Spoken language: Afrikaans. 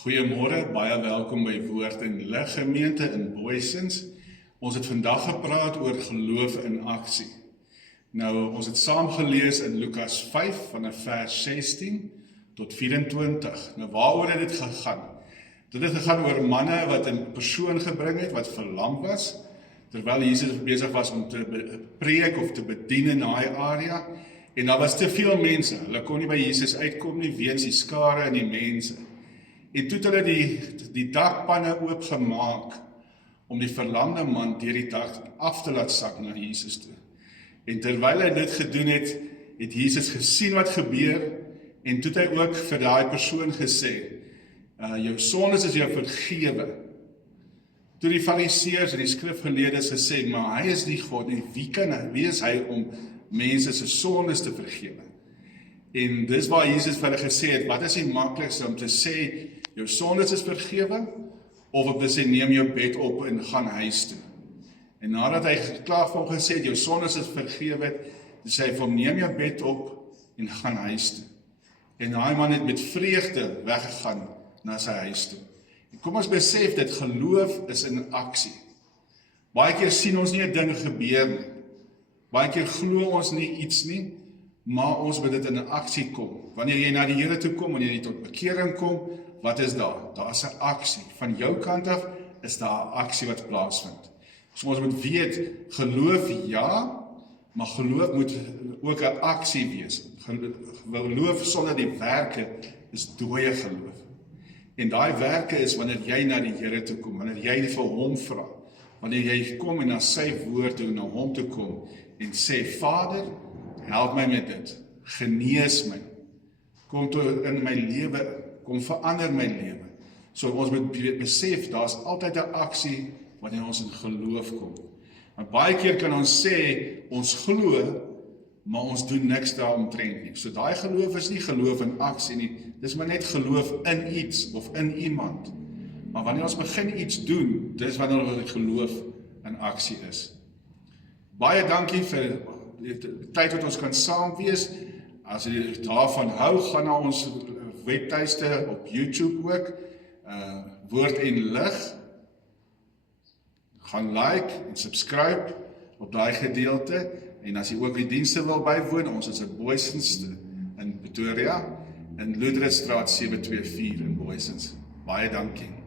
Goeiemôre, baie welkom by Woord en Lig Gemeente in Booysens. Ons het vandag gepraat oor geloof in aksie. Nou, ons het saam gelees in Lukas 5 vanaf vers 16 tot 24. Nou, waaroor het dit gegaan? Dit het gegaan oor manne wat 'n persoon gebring het wat verlam was, terwyl Jesus besig was om te preek of te bedien in daai area. En daar was te veel mense. Hulle kon nie by Jesus uitkom nie weens die skare en die mense. En toe het hulle die dakpanne oopgemaak om die verlamde man deur die dak af te laat sak na Jesus toe. En terwyl hy dit gedoen het, het Jesus gesien wat gebeur en toe het hy ook vir daai persoon gesê, jou sondes is jou vergewe. Toe die fariseërs en die skrifgeleerdes gesê, maar hy is nie God nie, wie is hy om mense se sondes te vergewe? En dis waar Jesus vir hulle gesê het, wat is die maklikste om te sê, jou sondes is vergewe, of om te sê, neem jou bed op en gaan huis toe. En nadat hy klaar vir hom gesê het, jou sondes is vergewe, toe sê hy vir hom, neem jou bed op en gaan huis toe. En daai man het met vreugde weggegaan na sy huis toe. En kom ons besef dit, geloof is in aksie. Baie keer sien ons nie 'n ding gebeur nie. Baie keer glo ons nie iets nie, maar ons moet dit in 'n aksie kom. Wanneer jy na die Here toe kom, wanneer jy tot bekering kom, wat is daar? Daar is 'n aksie. Van jou kant af is daar 'n aksie wat plaasvind. So ons moet weet, geloof ja, maar geloof moet ook 'n aksie wees. Geloof sonder die werke is dooie geloof. En daai werke is wanneer jy na die Here toe kom, wanneer jy vir hom vra, wanneer jy kom en na sy woord toe, na hom toe kom en sê, Vader, help my met dit, genees my, kom toe in my lewe, kom verander my lewe. So ons moet besef, daar is altyd 'n aksie wanneer ons in geloof kom. Maar baie keer kan ons sê, ons glo, maar ons doen niks daaromtrent nie. So daai geloof is nie geloof in aksie nie, dis maar net geloof in iets of in iemand. Maar wanneer ons begin iets doen, dis wanneer ons geloof in aksie is. Baie dankie vir die tyd wat ons kan saam wees. As jy daarvan hou, gaan na ons webtuiste op YouTube ook, Woord en Lig. Gaan like en subscribe op daai gedeelte. En as jy ook die dienste wil bywoon, ons is in Booysens in Pretoria, in Loederstraat 724 in Booysens. Baie dankie.